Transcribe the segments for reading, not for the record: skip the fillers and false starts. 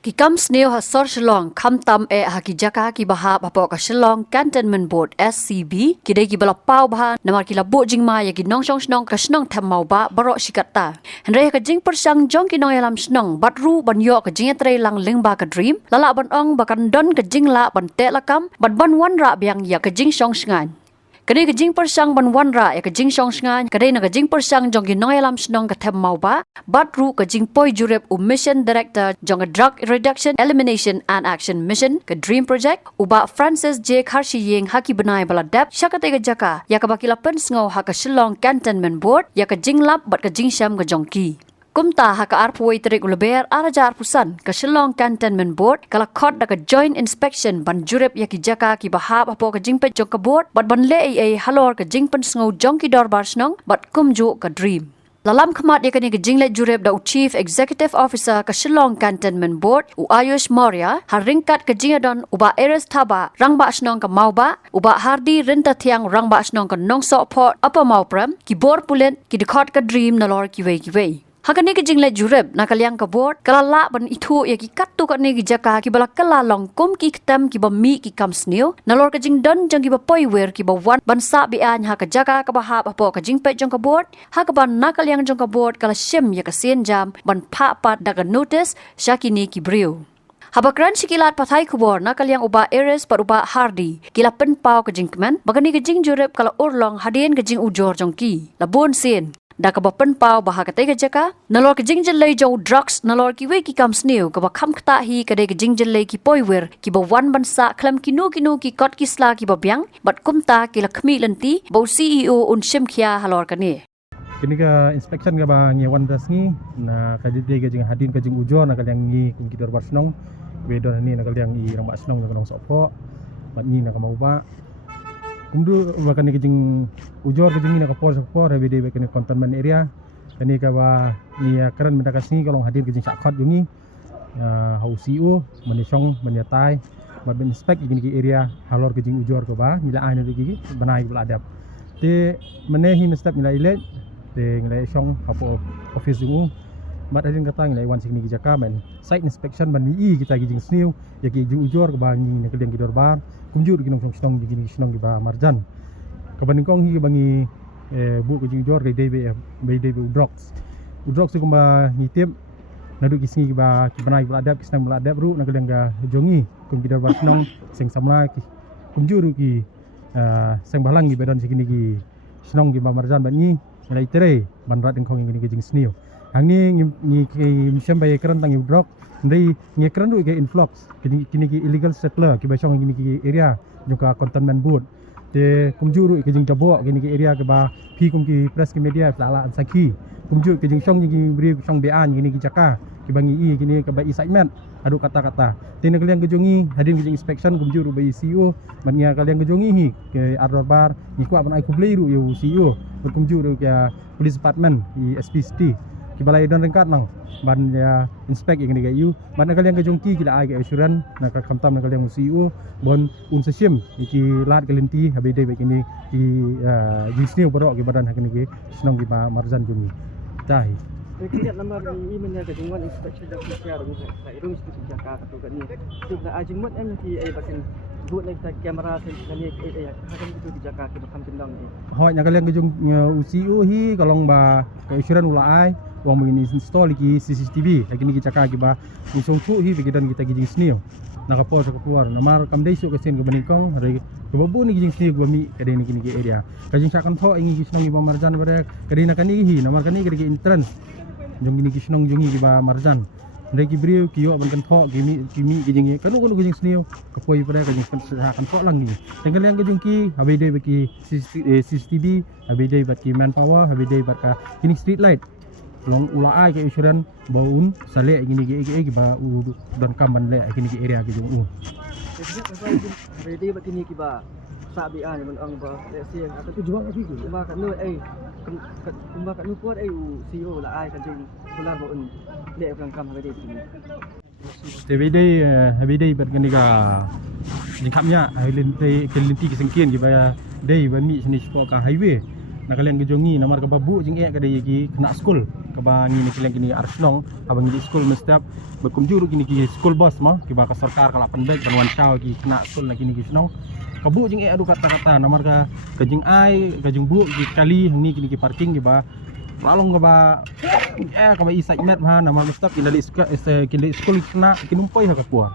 Kikam sneo ha sor Shillong kam tam haki jaka ki baha bapo ka Shillong Cantonment Board SCB kidai ki bala pau baha namar ki la bo jingma ya ki nong shong snong ka snong tham mau ba baro shikata henre ka jing persang jong ki nong yalam snong batru ban yo ka jing tre lang ling ba ka dream lala ban ong ba kan don ka jing la ban te la kam ban wan ra biang ya ka jing shong sngan kadai ka jing persang ban wan ra ya ka jing shong sngan kadai na ka jing persang jong ki nong yalam snong ka tham mau ba batru ka jing poi jurep mission director jong a drug reduction elimination and action mission ka dream project uba Francis J Kharshi yeng haki banai bala dap syakate ka jaka ya ka bakila pen sngo ha ka Shillong Cantonment Board ya ka jing lap bat ka jing sham ka jongki kumta ha ka arpoi terik uleber arajar pusan ka Shillong Cantonment Board kala khot da ka joint inspection ban jurep ya ki jaka ki bahab apo ka jing pe jong ka board bat ban le ai halor ka jing pen sngo jongki dorbar snong bat kumju ka dream Lalam khamat ya kani ke jinglet jurep da Chief Executive Officer ka Shillong Cantonment Board u Ayush Maurya har ringkat ke jingadon uba Eres Thaba rangba snong ka mauba uba Hardi Rinta Thiang rangba snong ka nongso port apa mau pram ki bor pulen ki dekhot ka dream nalor ki wei Hakani ke jinglet jurep na kaliang ka board kala la ban itu ya ki kattu ka ni ki jaka ki bala kala long kum ki ktam ki ba mi ki kam sneu nalor ka jing don jang ki ba poi wer ki ba wan ban sa bi an ha ka jaka ka ba ha ba po ka jing pe jong ka board ha ka ban na kaliang jong ka board kala shem ya ka sen jam ban pha pat da ka notice shakini ki brio Habakran sikilat pathai kubor na kaliang uba Eres par uba Hardi kila pen pau ka jingkman bagani ka jing jurep kala urlong hadien ka jing ujor jongki labon sen da ka ba pen pau baha ka tega jaka nalor ka jingjel lei jo drugs nalor ki we ki kam sneu ka ba kham khta hi ka de ka jingjel lei ki poiwer ki ba wan ban sa khlam ki nu ki kot ki sla ki ba byang bat kumta ki lakhmi lanti bo CEO un shim khia halor ka ni kini ka inspection ka ba ngi wan das ngi na ka jide ka jing hadin ka jing ujor na ka yang ngi kum ki dor bar snong we dor ni na ka yang i rang ba snong ka nong sopo bat ni na ka mau ba Kumdu bahkan ni kejing ujor kejing ni nak por habis dia bahkan containment area kani ka ba ni keren minta kasih kalau hadir kejing sakot jungi hau CEO menisong menyatai bat inspect ini ki area halor kejing ujor ko ba nila anu ki banai bela adab te menehi mestap nila ilet te nila song hapo office jungu bat adin kata nila wan sini ki jaka men site inspection ban wi kita kejing sniu ya ki ujor ko ba ni ne kedeng ki dorbar kumjur ginong song gini snong ba marjan kabaning kong hi bangi bu ko jing jor dei be drugs ko ba ni tip nadu kisni ba ki banai adab kisna adab ru na kadang ga jongi kum bidar ba snong sing samla ki kumjur ki sing balang gi bedan sikini ki snong gi ba marjan ba ni nilai tere banrat engkong gini ki jing snio hang ni ki sampai keran tang drug ndai ngekran ru ke influx kini ki illegal settler ki ba song gini ki area juga containment board te kumjuru ke jing jabo gini ki area ke ba phi kum ki press ki media la an saki kumjur ke jing song gi bri song bean gini ki jaka ki bangi i gini ke ba excitement adu kata-kata te ne kalian gejongi hadin ki inspection kumjuru ba CEO man ngia kalian gejongi hi ke ardor bar ni ku ban ai ku bleiru yo CEO kumjuru ke police department i SPCT ki balai don rengkat nang ban ya inspect yang ni yu ban kalian ke jongki kila ai ke assurance na ka khamtam na kalian CEO bon un sesim iki lat kelinti habide be kini ki jisni boro ki badan hakini ki snong ki ba marzan jumi tahi Kira nama ini menjaga jenggot inspection dan PCR rumah. Saya rumah itu jaga atau kan ni. Juga jenggot MT bahkan buat lagi kamera seni akan itu dijaga kita kan tendang ni. Hoi nya kalian kejung CEO hi kalong ba ke assurance ulai wang begini install ki CCTV lagi ni kita jaga ki ba ni songku hi bikidan kita gijing snio. Nakapor sa keluar namar kam dai so kesen ke benikong hari kebabu ni gijing snio gumi kade ni kini ki area. Kajing sakan tho ingi kisnong ki ba marjan bare kade na kani hi namar kani kade ki entrance jong gini kisnong jongi ki ba marjan ndai ki brio ki yo ban kan tho kimi kijing kanu kijing snio kapoi pada kijing kan tho lang ni tenggal yang kijing ki habide baki CCTV habide baki manpower habide baka kini street light long ula ai ke insurance baun sale gini ki ba dan kamban le kini ki area ki jong Habide baki ni ki ba sabi an man ang ba siang atau tujuan apa tu ba kan nu kumba kan nu kuat CEO la ai kan jing bulan ba un le kan kam habide ni habide bat kan diga jing kamnya kelinti kesengkian ki ba dei ba mi sini sport ka highway nakalian gejongi namar ka babu jing ka dai gi kena school ka bangi ni kalian kini arsnong abang di school mestiap berkumjuru kini ki school bus mah ki ba ka sarkar kala pendek ban wan chao ki kena school na kini ki snong kabu jing adu kata-kata namar ka jing ai ka jing bu ki kali ni kini ki parking ki ba lalong ka ba ka ba isa imet ha namar mestiap kini school kena kinumpoi ha ka kuah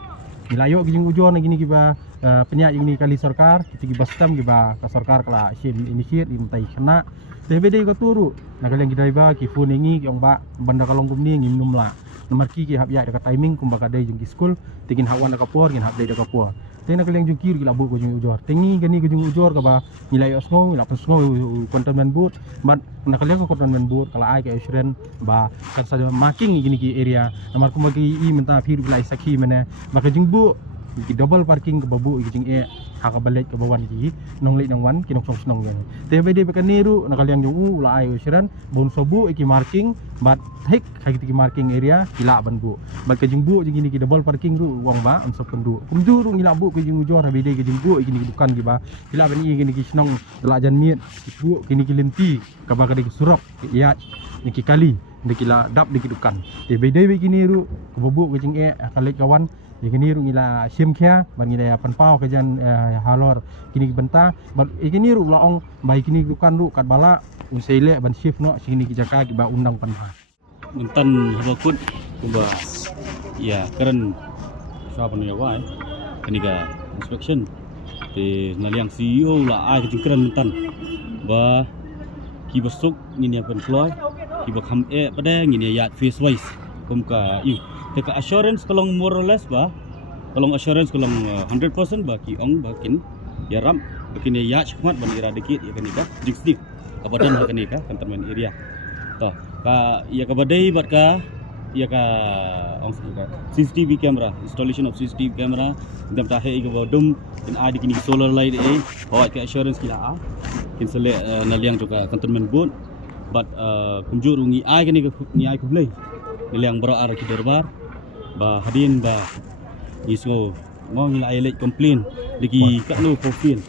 nilayo gijing ujo na gini kiba penyak ini kali sarkar kita kiba stem kiba ka sarkar kala shin initiate imtai kena TBD ko turu na kalian kita iba ki phone ngi kyong ba banda kalong kumni ngi numla nomor ki hab ya ka timing kumba ka dai jung ki school tingin hawan ka por ngin hab dai ka por tena kalian jung kir ki labu ko jung ujor tingi gani ko jung ujor ka ba nilayo sngo ila pas sngo kontamen but bat na kalian ko kontamen but kala ai ka insurance ba kan sa marking gini ki area nomor ko magi I menta phir bila isaki mena maka jung bu ki double parking ke babu ki jing ha ka balik ke bawan ki nong lek nang wan ki nong snong yang TBD bekan niru na kalian jung ula ai insurance bon sobu ki marking bat hik hagi ki marking area kila ban bu bat ke jung bu jing ini ki double parking ru wang ba on sependu kumdu ru ngila bu ki jung ujor TBD ki jung bu ki ni dukan ki ba kila ban I ki snong la jan miet ki bu ki ni ki lenti ka ba ka ki surok ki iat ni ki kali ni kila dap di ki dukan TBD ki ni ru ke babu ki jing kalek kawan kini ru ngila sim kya ban ngila panpau ke jan halor kini benta ban kini ru laong bai kini dukan ru kat bala un seile ban shift no sini ki jaka ki ba undang panha mentan habakut kuba ya keren siapa nih wai ini ga inspection te naliang CEO la ai ke keren mentan ba ki besuk ngini apan keluar ki ba kham pada ngini ya face wise kum ka teka assurance kalong more or less ba kalong assurance kalong 100% ba ki ong ba kin ya ram bikin ya chmat ban ira dikit ya kanika dik kabadan ha kanika kantormen area ta ka ya kabadai bat ka ya ka ong ka CCTV camera installation of CCTV camera dam ta he ga dum in adi kini solar light bawa ke assurance kila a kin sele naliang juga kantormen board but kumjur ngi ai kanika ngi ai kublai naliang bro ar ki darbar ba hadin ba isgo mo ngila ai lek complain diki kat no profile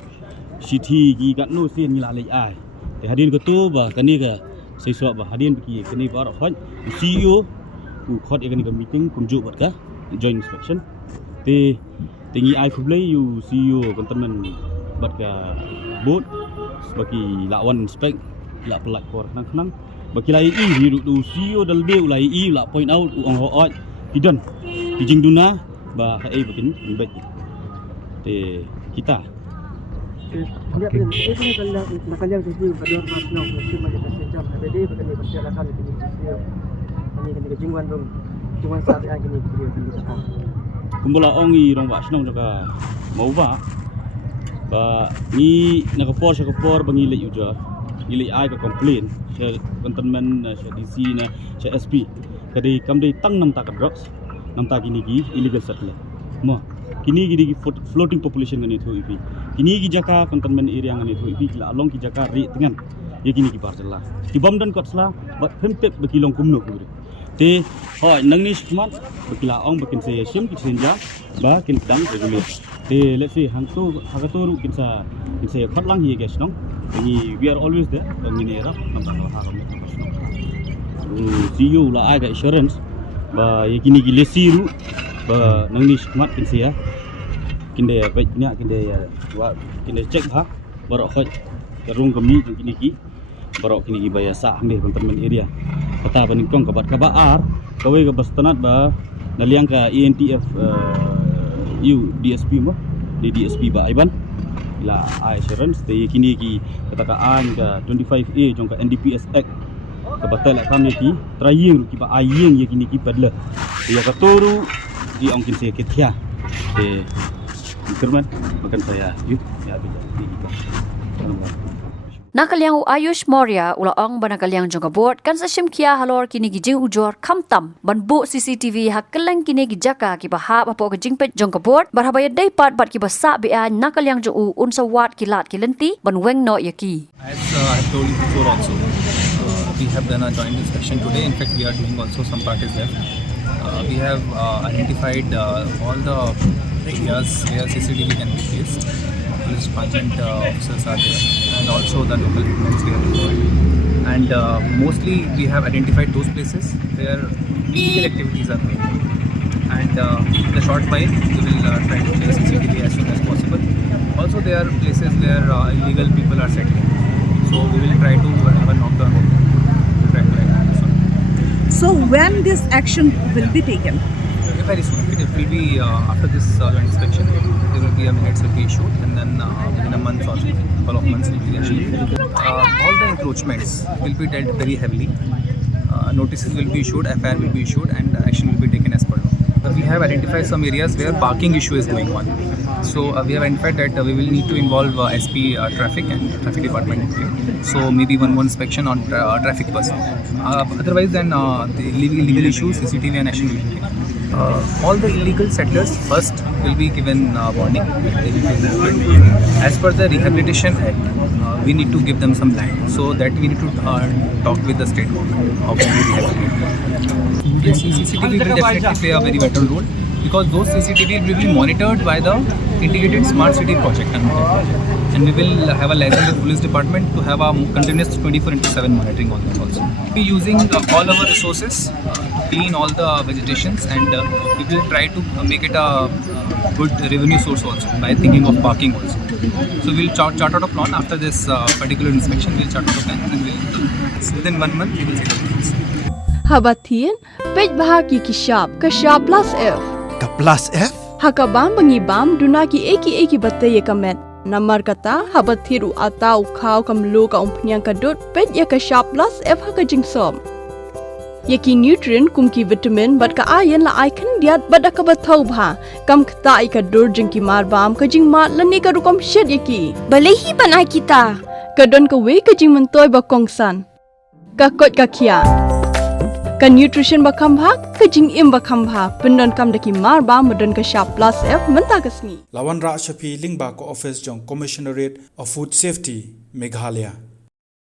city gi kat no sin ngila lek ai te hadin ko tu ba kani ka sai so ba hadin biki kani bar hoj CEO ku khot e kani ka meeting kumju bat ka joint inspection te tingi ai kublai you CEO kantormen bat ka board baki lawan inspect la pelak kor nang baki lai I hiru du CEO dal be ulai I la point out ong ho hidden kijing duna ba hai bikin bet te kita Ya pun ini kalau nakalian sisi pada orang masno mesti macam sejam TBD bekan ni persilakan kini kini jingwan dong jingwan saat yang kini video kini sekarang kumbula ongi rong ba snong jaka mau ba ni nakapor sa kapor bangi le uja ile ai ka complain sa kantormen sa DC na sa SP kadai kamdai tang nam ta ka drugs nam ta kini gi illegal settle mo kini gi floating population ngani tho ipi kini gi jaka kantormen area ngani tho ipi la along ki jaka ri tengan ye kini gi parcela ki bom dan kotsla ba phempet bekilong kumno ku te hoi nang ni smat bekila ong bekin se sim ki senja ba kin dang regulate te let's say hangto hagatoru kin sa khatlang hi ges nong ni we are always there ngini era nam ta ha rom CEO la aga insurance ba yakini gi lesiru ba nang ni smat kin sia kinde ba nya kinde wa kinde check ha barok khoj rung kami kini ki barok kini gi bayasa ambe kantormen area kata banikong kabat kabaar kawai ka bastanat ba naliang ka ENTF DSP mo di DSP ba iban la insurance te kini ki katakaan ka 25A jong ka NDPS Act kabatal kami ki trying ki ba ayeng ye kini ki padla ya katuru di ongkin saya ketia te kerman makan saya yuk ya bisa Nakaliang Ayush Moria ulaong banakaliang jong kabot kan sa simkia halor kini gijing ujor kamtam banbu CCTV hakkelang kini gijaka ki baha bapo gijing pet jong kabot barhabaya daypat bat ki basa bea nakaliang jong unsa wat kilat kilenti banweng no yaki. As I have told you before also, we have done a joint inspection today. In fact, we are doing also some part is left. We have identified all the areas where CCTV can be placed. police department officers are there, and also the local governments we have involved. And mostly we have identified those places where illegal activities are going. And in the short while, we will try to clear CCTV as soon as possible. Also, there are places where illegal people are settling. So we will try to have a knockdown of them. We'll try to identify this one. So when this action will be taken? Very soon. It will be after this joint inspection. There will be a minutes will be issued, and then within a month or couple of months will be issued. All the encroachments will be dealt very heavily. Notices will be issued, FIR will be issued, and action will be taken as per law. We have identified some areas where parking issue is going on. So we have identified that we will need to involve SP traffic and traffic department. So maybe one more inspection on traffic person. Otherwise, then the illegal issues, CCTV and action will be taken. All the illegal settlers first will be given warning. They will be removed. As per the Rehabilitation Act, we need to give them some land. So that we need to talk with the state government of the rehabilitation. Yes, CCTV will definitely play a very vital role, because those CCTV will be monitored by the Integrated Smart City project, and we will have a license with police department to have a continuous 24/7 monitoring on that also. We are using all our resources to clean all the vegetations, and we will try to make it a good revenue source also by thinking of parking also. So we will chart out a plan after this particular inspection. We will chart out a plan, and within 1 month we will see the results. Habathin, pej bahagi kashab plus F. Ka plus F? Hakabam bangibam dunaki eki bataye kamet. Namar kata habathiru atau kau kamlu ka umpnyang kadut pej ya kashab plus F hakajing som. Yaki nutrient kumki vitamin bat ka ayan la ai khandiat bat ka bathau bha kam kta ai ka dur jingki marbam ka jing mat lani ka rukom shed yaki. Balehi banai kita. Kadon ka we ka jing mentoy ba kongsan. Ka kot ka khia. Ka nutrition bakam bha ka jing im bakam bha pendon kam daki mar ba modon ka sharp plus F menta kasni Lawan Ra Shafi Lingba ko office jong Commissionerate of Food Safety Meghalaya.